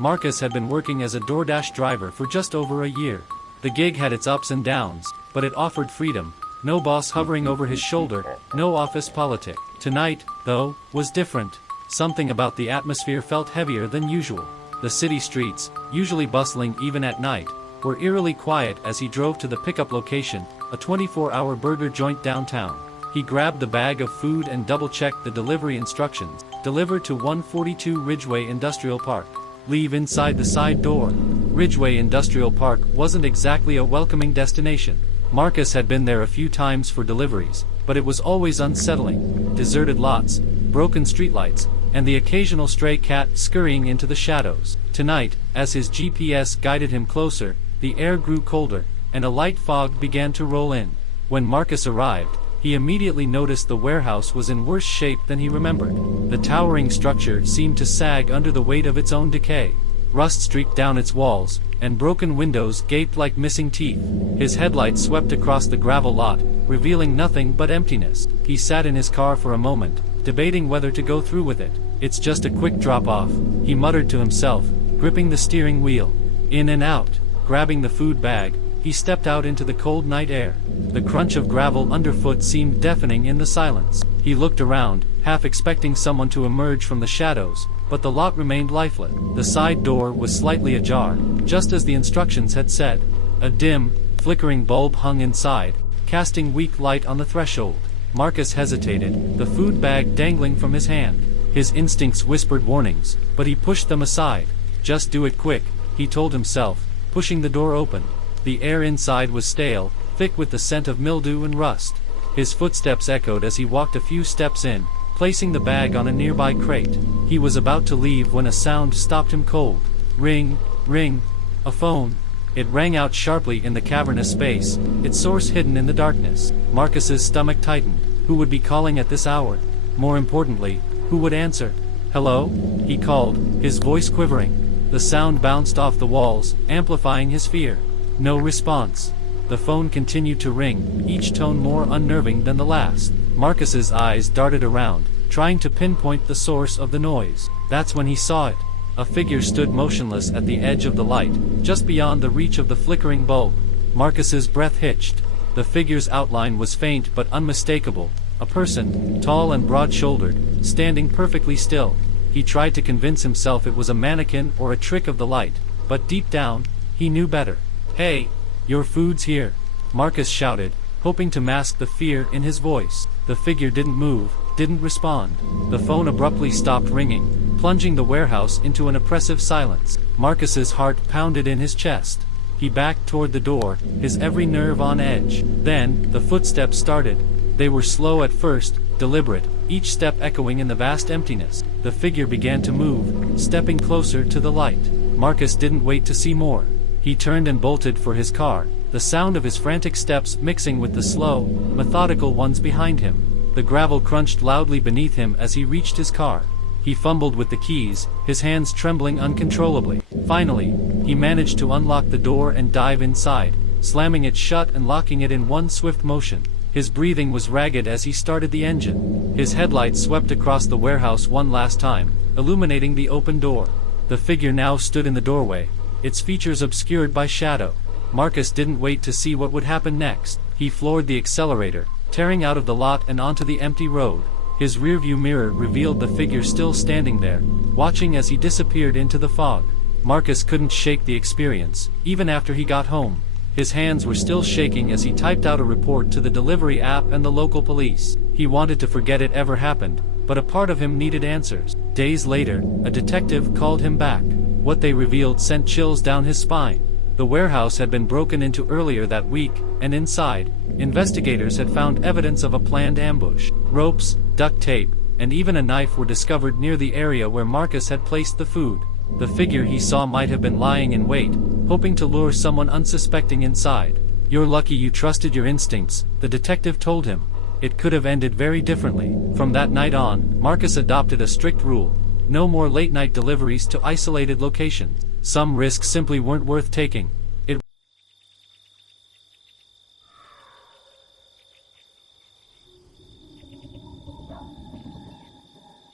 Marcus had been working as a DoorDash driver for just over a year. The gig had its ups and downs, but it offered freedom. No boss hovering over his shoulder, no office politic. Tonight, though, was different. Something about the atmosphere felt heavier than usual. The city streets, usually bustling even at night, were eerily quiet as he drove to the pickup location, a 24-hour burger joint downtown. He grabbed the bag of food and double-checked the delivery instructions. Deliver to 142 Ridgeway Industrial Park. Leave inside the side door. Ridgeway Industrial Park wasn't exactly a welcoming destination. Marcus had been there a few times for deliveries, but it was always unsettling. Deserted lots, broken streetlights, and the occasional stray cat scurrying into the shadows. Tonight, as his GPS guided him closer, the air grew colder, and a light fog began to roll in. When Marcus arrived, he immediately noticed the warehouse was in worse shape than he remembered. The towering structure seemed to sag under the weight of its own decay. Rust streaked down its walls, and broken windows gaped like missing teeth. His headlights swept across the gravel lot, revealing nothing but emptiness. He sat in his car for a moment, debating whether to go through with it. It's just a quick drop-off, he muttered to himself, gripping the steering wheel. In and out, grabbing the food bag, he stepped out into the cold night air. The crunch of gravel underfoot seemed deafening in the silence. He looked around, half expecting someone to emerge from the shadows, but the lot remained lifeless. The side door was slightly ajar, just as the instructions had said. A dim, flickering bulb hung inside, casting weak light on the threshold. Marcus hesitated, the food bag dangling from his hand. His instincts whispered warnings, but he pushed them aside. Just do it quick, he told himself, pushing the door open. The air inside was stale, thick with the scent of mildew and rust. His footsteps echoed as he walked a few steps in, placing the bag on a nearby crate. He was about to leave when a sound stopped him cold. Ring, ring. A phone. It rang out sharply in the cavernous space, its source hidden in the darkness. Marcus's stomach tightened. Who would be calling at this hour? More importantly, who would answer? Hello? He called, his voice quivering. The sound bounced off the walls, amplifying his fear. No response. The phone continued to ring, each tone more unnerving than the last. Marcus's eyes darted around, trying to pinpoint the source of the noise. That's when he saw it. A figure stood motionless at the edge of the light, just beyond the reach of the flickering bulb. Marcus's breath hitched. The figure's outline was faint but unmistakable. A person, tall and broad-shouldered, standing perfectly still. He tried to convince himself it was a mannequin or a trick of the light, but deep down, he knew better. Hey, your food's here, Marcus shouted, hoping to mask the fear in his voice. The figure didn't move, didn't respond. The phone abruptly stopped ringing, plunging the warehouse into an oppressive silence. Marcus's heart pounded in his chest. He backed toward the door, his every nerve on edge. Then, the footsteps started. They were slow at first, deliberate, each step echoing in the vast emptiness. The figure began to move, stepping closer to the light. Marcus didn't wait to see more. He turned and bolted for his car, the sound of his frantic steps mixing with the slow, methodical ones behind him. The gravel crunched loudly beneath him as he reached his car. He fumbled with the keys, his hands trembling uncontrollably. Finally, he managed to unlock the door and dive inside, slamming it shut and locking it in one swift motion. His breathing was ragged as he started the engine. His headlights swept across the warehouse one last time, illuminating the open door. The figure now stood in the doorway, its features obscured by shadow. Marcus didn't wait to see what would happen next. He floored the accelerator, tearing out of the lot and onto the empty road. His rearview mirror revealed the figure still standing there, watching as he disappeared into the fog. Marcus couldn't shake the experience, even after he got home. His hands were still shaking as he typed out a report to the delivery app and the local police. He wanted to forget it ever happened, but a part of him needed answers. Days later, a detective called him back. What they revealed sent chills down his spine. The warehouse had been broken into earlier that week, and inside, investigators had found evidence of a planned ambush. Ropes, duct tape, and even a knife were discovered near the area where Marcus had placed the food. The figure he saw might have been lying in wait, hoping to lure someone unsuspecting inside. You're lucky you trusted your instincts, the detective told him. It could have ended very differently. From that night on, Marcus adopted a strict rule. No more late-night deliveries to isolated locations. Some risks simply weren't worth taking. It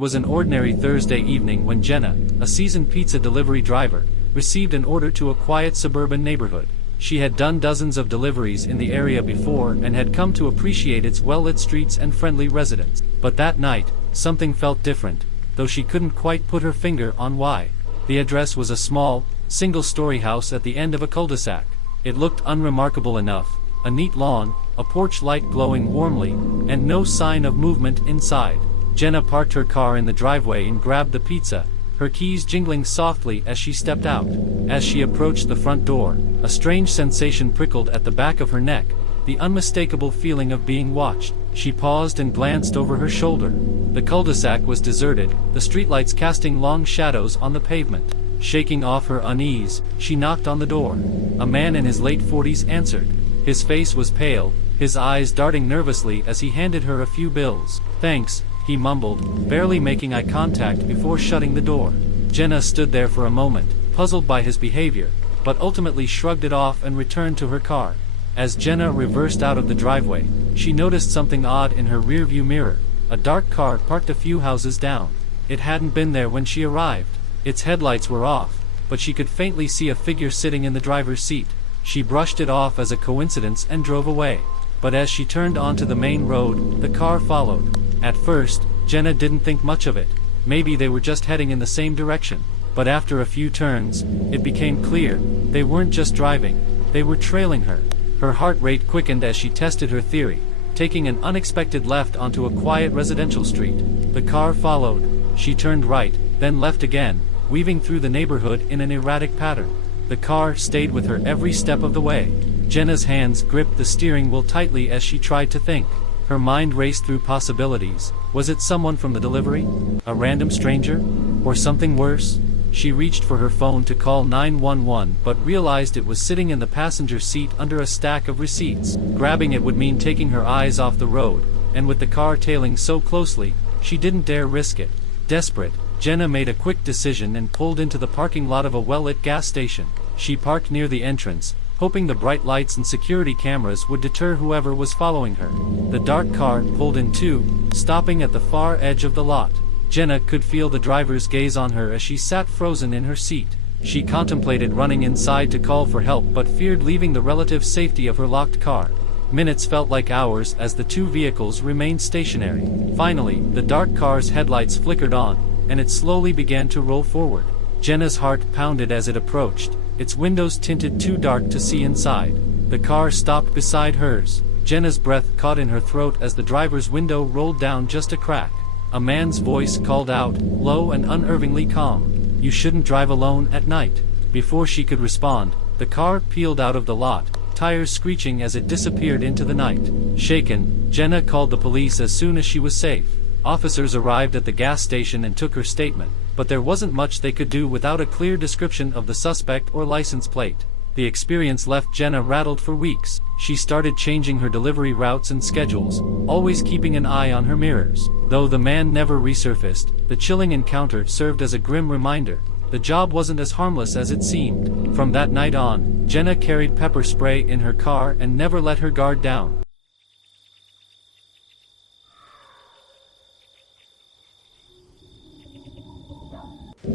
was an ordinary Thursday evening when Jenna, a seasoned pizza delivery driver, received an order to a quiet suburban neighborhood. She had done dozens of deliveries in the area before and had come to appreciate its well-lit streets and friendly residents. But that night, something felt different, though she couldn't quite put her finger on why. The address was a small, single-story house at the end of a cul-de-sac. It looked unremarkable enough: a neat lawn, a porch light glowing warmly, and no sign of movement inside. Jenna parked her car in the driveway and grabbed the pizza, her keys jingling softly as she stepped out. As she approached the front door, a strange sensation prickled at the back of her neck, the unmistakable feeling of being watched. She paused and glanced over her shoulder. The cul-de-sac was deserted, the streetlights casting long shadows on the pavement. Shaking off her unease, she knocked on the door. A man in his late 40s answered. His face was pale, his eyes darting nervously as he handed her a few bills. "Thanks," he mumbled, barely making eye contact before shutting the door. Jenna stood there for a moment, puzzled by his behavior, but ultimately shrugged it off and returned to her car. As Jenna reversed out of the driveway, she noticed something odd in her rearview mirror: a dark car parked a few houses down. It hadn't been there when she arrived. Its headlights were off, but she could faintly see a figure sitting in the driver's seat. She brushed it off as a coincidence and drove away. But as she turned onto the main road, the car followed. At first, Jenna didn't think much of it. Maybe they were just heading in the same direction. But after a few turns, it became clear: they weren't just driving, they were trailing her. Her heart rate quickened as she tested her theory, taking an unexpected left onto a quiet residential street. The car followed. She turned right, then left again, weaving through the neighborhood in an erratic pattern. The car stayed with her every step of the way. Jenna's hands gripped the steering wheel tightly as she tried to think. Her mind raced through possibilities. Was it someone from the delivery? A random stranger? Or something worse? She reached for her phone to call 911 but realized it was sitting in the passenger seat under a stack of receipts. Grabbing it would mean taking her eyes off the road, and with the car tailing so closely, she didn't dare risk it. Desperate, Jenna made a quick decision and pulled into the parking lot of a well-lit gas station. She parked near the entrance, hoping the bright lights and security cameras would deter whoever was following her. The dark car pulled in too, stopping at the far edge of the lot. Jenna could feel the driver's gaze on her as she sat frozen in her seat. She contemplated running inside to call for help but feared leaving the relative safety of her locked car. Minutes felt like hours as the two vehicles remained stationary. Finally, the dark car's headlights flickered on, and it slowly began to roll forward. Jenna's heart pounded as it approached, its windows tinted too dark to see inside. The car stopped beside hers. Jenna's breath caught in her throat as the driver's window rolled down just a crack. A man's voice called out, low and unervingly calm, "You shouldn't drive alone at night." Before she could respond, the car peeled out of the lot, tires screeching as it disappeared into the night. Shaken, Jenna called the police as soon as she was safe. Officers arrived at the gas station and took her statement, but there wasn't much they could do without a clear description of the suspect or license plate. The experience left Jenna rattled for weeks. She started changing her delivery routes and schedules, always keeping an eye on her mirrors. Though the man never resurfaced, the chilling encounter served as a grim reminder: the job wasn't as harmless as it seemed. From that night on, Jenna carried pepper spray in her car and never let her guard down.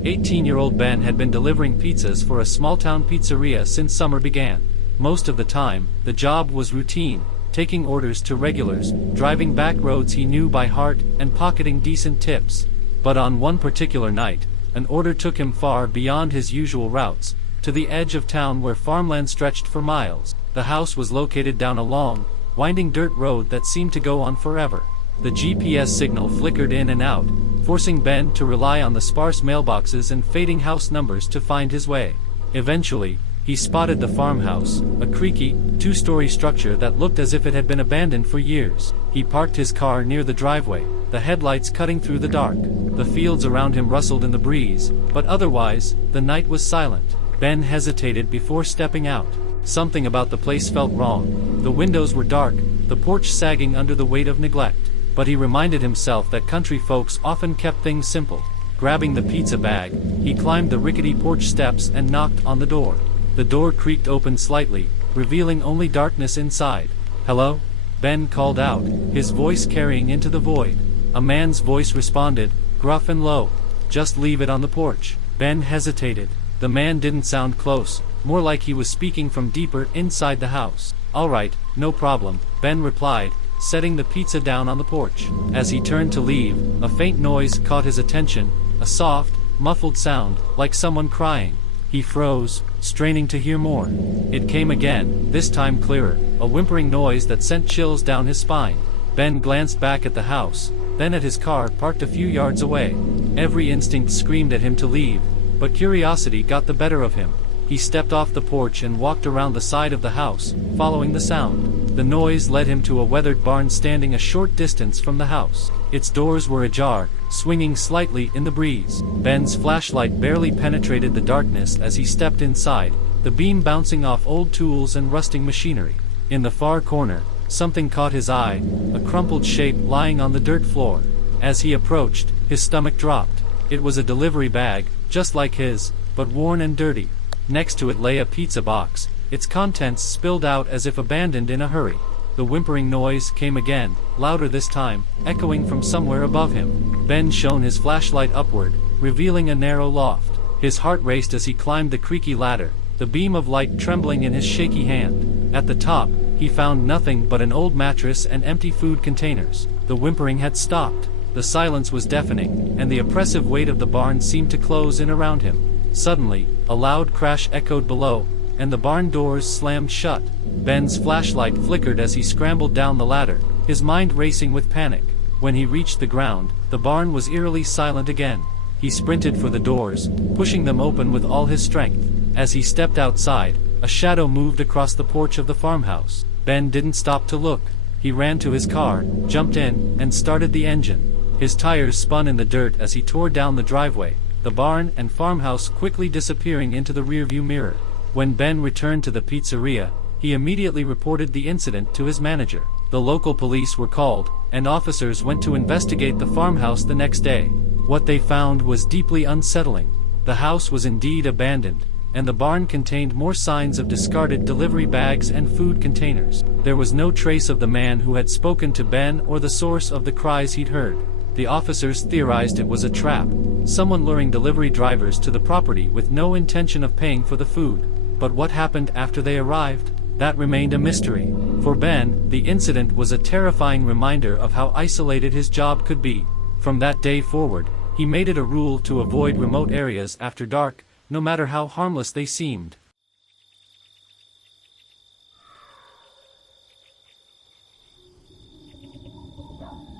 18-year-old Ben had been delivering pizzas for a small-town pizzeria since summer began. Most of the time, the job was routine, taking orders to regulars, driving back roads he knew by heart, and pocketing decent tips. But on one particular night, an order took him far beyond his usual routes, to the edge of town where farmland stretched for miles. The house was located down a long, winding dirt road that seemed to go on forever. The GPS signal flickered in and out, forcing Ben to rely on the sparse mailboxes and fading house numbers to find his way. Eventually, he spotted the farmhouse, a creaky, two-story structure that looked as if it had been abandoned for years. He parked his car near the driveway, the headlights cutting through the dark. The fields around him rustled in the breeze, but otherwise, the night was silent. Ben hesitated before stepping out. Something about the place felt wrong. The windows were dark, the porch sagging under the weight of neglect. But he reminded himself that country folks often kept things simple. Grabbing the pizza bag, he climbed the rickety porch steps and knocked on the door. The door creaked open slightly, revealing only darkness inside. "Hello?" Ben called out, his voice carrying into the void. A man's voice responded, gruff and low. "Just leave it on the porch." Ben hesitated. The man didn't sound close, more like he was speaking from deeper inside the house. "All right, no problem," Ben replied, setting the pizza down on the porch. As he turned to leave, a faint noise caught his attention, a soft, muffled sound, like someone crying. He froze, straining to hear more. It came again, this time clearer, a whimpering noise that sent chills down his spine. Ben glanced back at the house, then at his car parked a few yards away. Every instinct screamed at him to leave, but curiosity got the better of him. He stepped off the porch and walked around the side of the house, following the sound. The noise led him to a weathered barn standing a short distance from the house. Its doors were ajar, swinging slightly in the breeze. Ben's flashlight barely penetrated the darkness as he stepped inside, the beam bouncing off old tools and rusting machinery. In the far corner, something caught his eye, a crumpled shape lying on the dirt floor. As he approached, his stomach dropped. It was a delivery bag, just like his, but worn and dirty. Next to it lay a pizza box, its contents spilled out as if abandoned in a hurry. The whimpering noise came again, louder this time, echoing from somewhere above him. Ben shone his flashlight upward, revealing a narrow loft. His heart raced as he climbed the creaky ladder, the beam of light trembling in his shaky hand. At the top, he found nothing but an old mattress and empty food containers. The whimpering had stopped. The silence was deafening, and the oppressive weight of the barn seemed to close in around him. Suddenly, a loud crash echoed below, and the barn doors slammed shut. Ben's flashlight flickered as he scrambled down the ladder, his mind racing with panic. When he reached the ground, the barn was eerily silent again. He sprinted for the doors, pushing them open with all his strength. As he stepped outside, a shadow moved across the porch of the farmhouse. Ben didn't stop to look. He ran to his car, jumped in, and started the engine. His tires spun in the dirt as he tore down the driveway, the barn and farmhouse quickly disappearing into the rearview mirror. When Ben returned to the pizzeria, he immediately reported the incident to his manager. The local police were called, and officers went to investigate the farmhouse the next day. What they found was deeply unsettling. The house was indeed abandoned, and the barn contained more signs of discarded delivery bags and food containers. There was no trace of the man who had spoken to Ben or the source of the cries he'd heard. The officers theorized it was a trap, someone luring delivery drivers to the property with no intention of paying for the food. But what happened after they arrived? That remained a mystery. For Ben, the incident was a terrifying reminder of how isolated his job could be. From that day forward, he made it a rule to avoid remote areas after dark, no matter how harmless they seemed.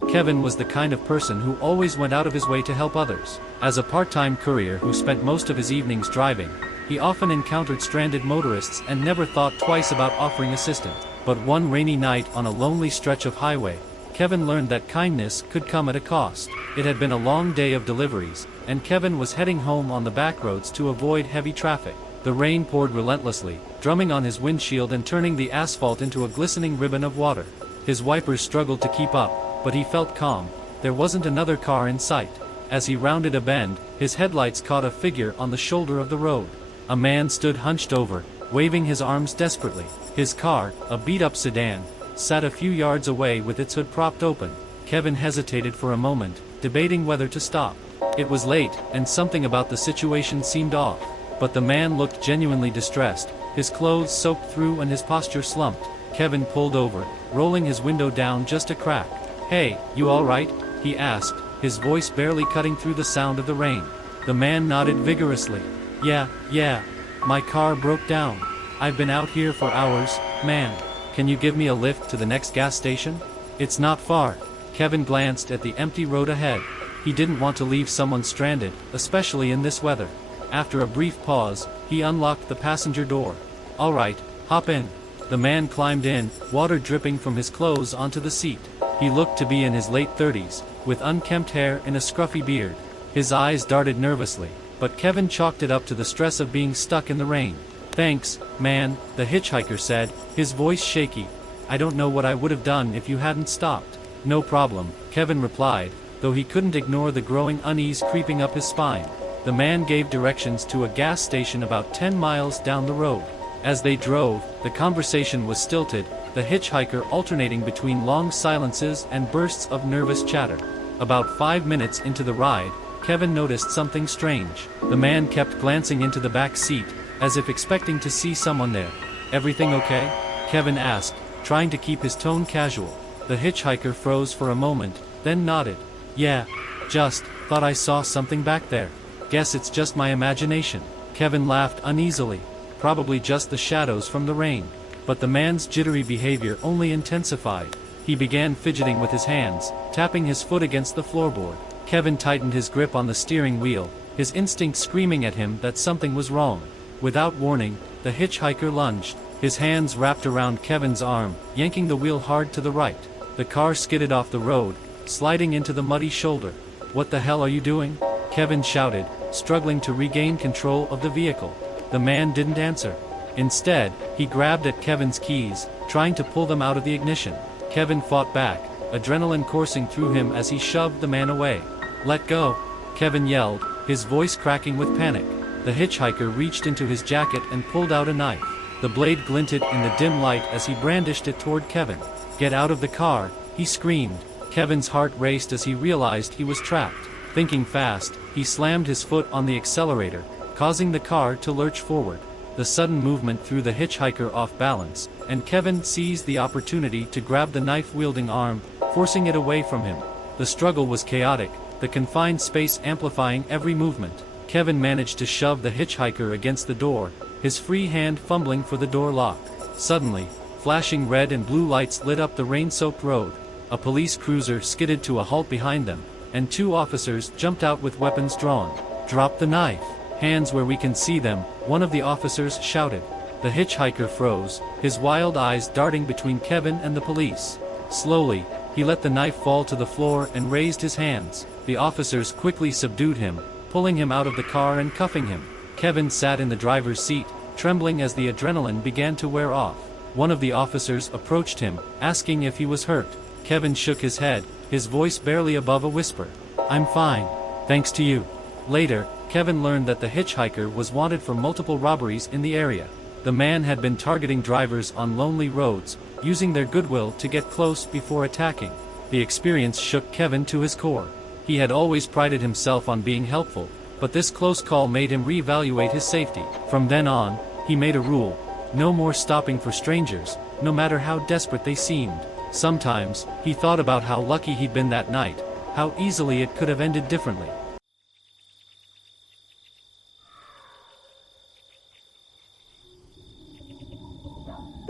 Kevin was the kind of person who always went out of his way to help others. As a part-time courier who spent most of his evenings driving, he often encountered stranded motorists and never thought twice about offering assistance. But one rainy night on a lonely stretch of highway, Kevin learned that kindness could come at a cost. It had been a long day of deliveries, and Kevin was heading home on the back roads to avoid heavy traffic. The rain poured relentlessly, drumming on his windshield and turning the asphalt into a glistening ribbon of water. His wipers struggled to keep up, but he felt calm. There wasn't another car in sight. As he rounded a bend, his headlights caught a figure on the shoulder of the road. A man stood hunched over, waving his arms desperately. His car, a beat-up sedan, sat a few yards away with its hood propped open. Kevin hesitated for a moment, debating whether to stop. It was late, and something about the situation seemed off. But the man looked genuinely distressed, his clothes soaked through and his posture slumped. Kevin pulled over, rolling his window down just a crack. "Hey, you all right?" he asked, his voice barely cutting through the sound of the rain. The man nodded vigorously. Yeah, my car broke down. I've been out here for hours, man. Can you give me a lift to the next gas station? It's not far." Kevin glanced at the empty road ahead. He didn't want to leave someone stranded, especially in this weather. After a brief pause, he unlocked the passenger door. "All right, hop in." The man climbed in, water dripping from his clothes onto the seat. He looked to be in his late 30s, with unkempt hair and a scruffy beard. His eyes darted nervously, but Kevin chalked it up to the stress of being stuck in the rain. "Thanks, man," the hitchhiker said, his voice shaky. "I don't know what I would have done if you hadn't stopped." "No problem," Kevin replied, though he couldn't ignore the growing unease creeping up his spine. The man gave directions to a gas station about 10 miles down the road. As they drove, the conversation was stilted, the hitchhiker alternating between long silences and bursts of nervous chatter. About 5 minutes into the ride, Kevin noticed something strange. The man kept glancing into the back seat, as if expecting to see someone there. "Everything okay?" Kevin asked, trying to keep his tone casual. The hitchhiker froze for a moment, then nodded. "Yeah, just thought I saw something back there. Guess it's just my imagination." Kevin laughed uneasily. Probably just the shadows from the rain. But the man's jittery behavior only intensified. He began fidgeting with his hands, tapping his foot against the floorboard. Kevin tightened his grip on the steering wheel, his instinct screaming at him that something was wrong. Without warning, the hitchhiker lunged. His hands wrapped around Kevin's arm, yanking the wheel hard to the right. The car skidded off the road, sliding into the muddy shoulder. "What the hell are you doing?" Kevin shouted, struggling to regain control of the vehicle. The man didn't answer. Instead, he grabbed at Kevin's keys, trying to pull them out of the ignition. Kevin fought back, adrenaline coursing through him as he shoved the man away. "Let go!" Kevin yelled, his voice cracking with panic. The hitchhiker reached into his jacket and pulled out a knife. The blade glinted in the dim light as he brandished it toward Kevin. "Get out of the car!" he screamed. Kevin's heart raced as he realized he was trapped. Thinking fast, he slammed his foot on the accelerator, causing the car to lurch forward. The sudden movement threw the hitchhiker off balance, and Kevin seized the opportunity to grab the knife-wielding arm, forcing it away from him. The struggle was chaotic, the confined space amplifying every movement. Kevin managed to shove the hitchhiker against the door, his free hand fumbling for the door lock. Suddenly, flashing red and blue lights lit up the rain-soaked road. A police cruiser skidded to a halt behind them, and 2 officers jumped out with weapons drawn. "Drop the knife! Hands where we can see them," one of the officers shouted. The hitchhiker froze, his wild eyes darting between Kevin and the police. Slowly, he let the knife fall to the floor and raised his hands. The officers quickly subdued him, pulling him out of the car and cuffing him. Kevin sat in the driver's seat, trembling as the adrenaline began to wear off. One of the officers approached him, asking if he was hurt. Kevin shook his head, his voice barely above a whisper. "I'm fine, thanks to you." Later, Kevin learned that the hitchhiker was wanted for multiple robberies in the area. The man had been targeting drivers on lonely roads, using their goodwill to get close before attacking. The experience shook Kevin to his core. He had always prided himself on being helpful, but this close call made him reevaluate his safety. From then on, he made a rule: no more stopping for strangers, no matter how desperate they seemed. Sometimes, he thought about how lucky he'd been that night, how easily it could have ended differently.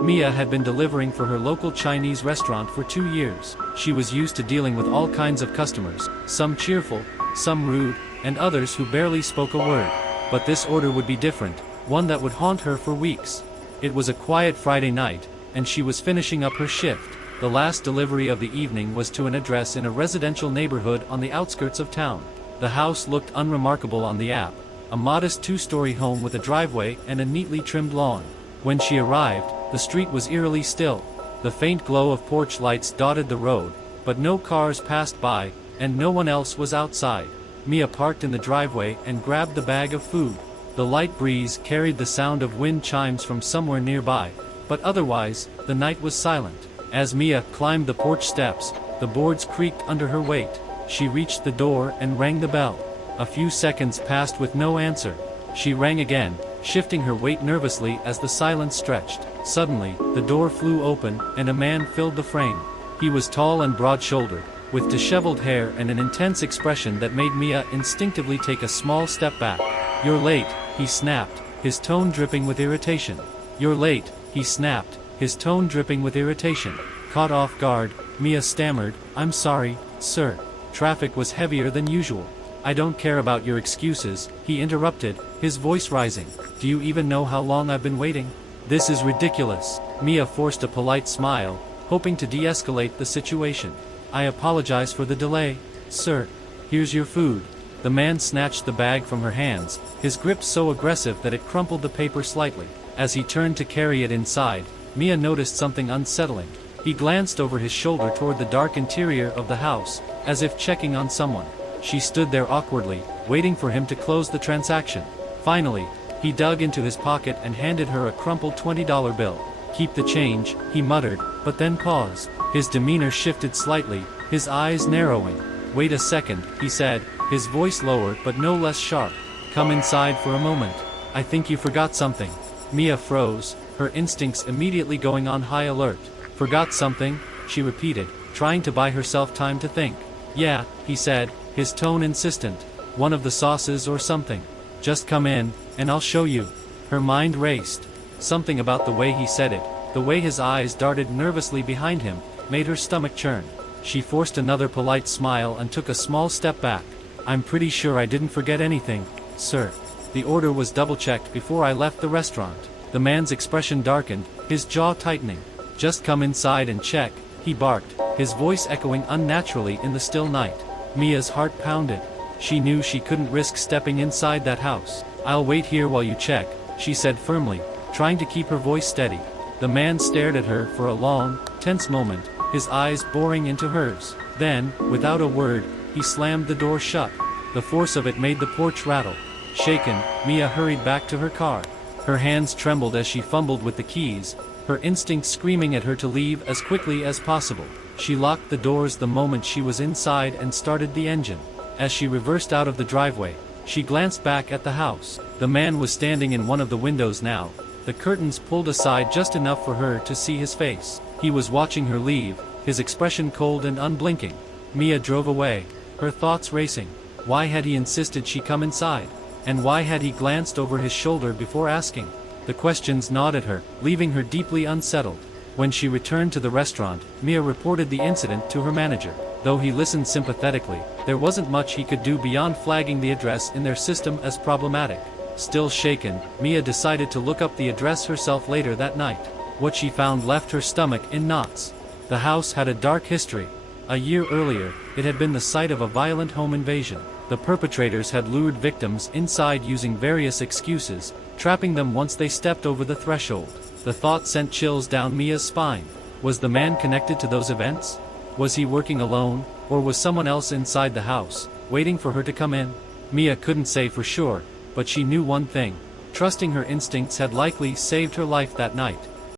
Mia had been delivering for her local Chinese restaurant for 2 years. She was used to dealing with all kinds of customers, some cheerful, some rude, and others who barely spoke a word. But this order would be different, one that would haunt her for weeks. It was a quiet Friday night, and she was finishing up her shift. The last delivery of the evening was to an address in a residential neighborhood on the outskirts of town. The house looked unremarkable on the app, a modest 2-story home with a driveway and a neatly trimmed lawn. When she arrived, the street was eerily still. The faint glow of porch lights dotted the road, but no cars passed by, and no one else was outside. Mia parked in the driveway and grabbed the bag of food. The light breeze carried the sound of wind chimes from somewhere nearby, but otherwise, the night was silent. As Mia climbed the porch steps, the boards creaked under her weight. She reached the door and rang the bell. A few seconds passed with no answer. She rang again, shifting her weight nervously as the silence stretched. Suddenly, the door flew open, and a man filled the frame. He was tall and broad-shouldered, with disheveled hair and an intense expression that made Mia instinctively take a small step back. "You're late," he snapped, his tone dripping with irritation. "You're late," he snapped, his tone dripping with irritation. Caught off guard, Mia stammered, "I'm sorry, sir. Traffic was heavier than usual." "I don't care about your excuses," he interrupted, his voice rising. "Do you even know how long I've been waiting? This is ridiculous." Mia forced a polite smile, hoping to de-escalate the situation. "I apologize for the delay, sir. Here's your food." The man snatched the bag from her hands, his grip so aggressive that it crumpled the paper slightly. As he turned to carry it inside, Mia noticed something unsettling. He glanced over his shoulder toward the dark interior of the house, as if checking on someone. She stood there awkwardly, waiting for him to close the transaction. Finally, he dug into his pocket and handed her a crumpled $20 bill. "Keep the change," he muttered, but then paused. His demeanor shifted slightly, his eyes narrowing. "Wait a second," he said, his voice lower but no less sharp. "Come inside for a moment. I think you forgot something." Mia froze, her instincts immediately going on high alert. "Forgot something?" she repeated, trying to buy herself time to think. "Yeah," he said, his tone insistent. "One of the sauces or something. Just come in, and I'll show you." Her mind raced. Something about the way he said it, the way his eyes darted nervously behind him, made her stomach churn. She forced another polite smile and took a small step back. "I'm pretty sure I didn't forget anything, sir. The order was double-checked before I left the restaurant." The man's expression darkened, his jaw tightening. "Just come inside and check," he barked, his voice echoing unnaturally in the still night. Mia's heart pounded. She knew she couldn't risk stepping inside that house. "I'll wait here while you check," she said firmly, trying to keep her voice steady. The man stared at her for a long, tense moment, his eyes boring into hers. Then, without a word, he slammed the door shut. The force of it made the porch rattle. Shaken, Mia hurried back to her car. Her hands trembled as she fumbled with the keys, her instincts screaming at her to leave as quickly as possible. She locked the doors the moment she was inside and started the engine. As she reversed out of the driveway, she glanced back at the house. The man was standing in one of the windows now, the curtains pulled aside just enough for her to see his face. He was watching her leave, his expression cold and unblinking. Mia drove away, her thoughts racing. Why had he insisted she come inside? And why had he glanced over his shoulder before asking? The questions gnawed at her, leaving her deeply unsettled. When she returned to the restaurant, Mia reported the incident to her manager. Though he listened sympathetically, there wasn't much he could do beyond flagging the address in their system as problematic. Still shaken, Mia decided to look up the address herself later that night. What she found left her stomach in knots. The house had a dark history. A year earlier, it had been the site of a violent home invasion. The perpetrators had lured victims inside using various excuses, trapping them once they stepped over the threshold. The thought sent chills down Mia's spine. Was the man connected to those events? Was he working alone, or was someone else inside the house, waiting for her to come in? Mia couldn't say for sure, but she knew one thing. Trusting her instincts had likely saved her life that night.